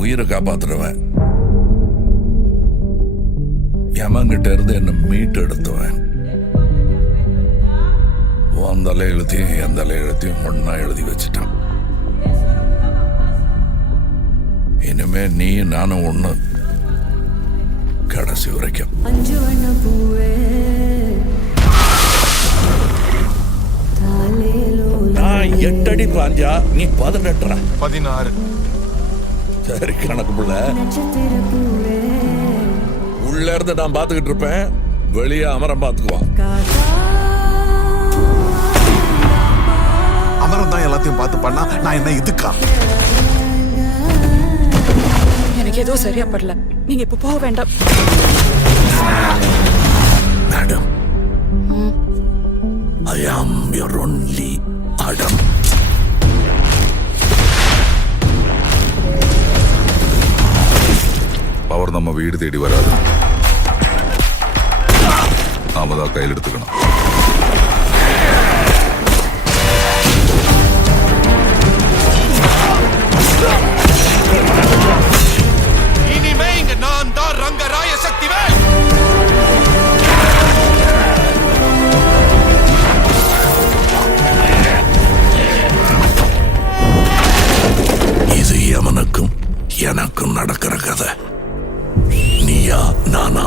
உயிரை காப்பாத்துறவன், யமங்கிட்ட இருந்து என்ன மீட்டு எடுத்துவன். உன் தலை எழுத்தையும் என் தலை எழுத்தையும் ஒன்னா எழுதி வச்சுட்டான். இனிமே நீ நானும் ஒண்ணு, கடைசி வரைக்கும். நான் 8 அடி பாஞ்சா நீ 18. 16. சரி கணக்கு புள்ள. உள்ள இருந்து நான் பாத்துக்கிட்டு இருப்பேன், வெளியே அமரம் பாத்துக்குவான். அமரம் தான் எல்லாத்தையும் பார்த்து பண்ணா நான் என்ன இதுக்கா? எனக்கு ஏதோ சரியா படல, நீங்க இப்ப போக வேண்டாம். Madam, I am your only Adam. Power நம்ம வீடு தேடி வராது, நாம தான் கையில் எடுத்துக்கணும். இனிமே இங்க நான் தான் ரங்கராய சக்திவேல். இது யமனுக்கும் எனக்கும் நடக்கிற கதை. நீயா நானா?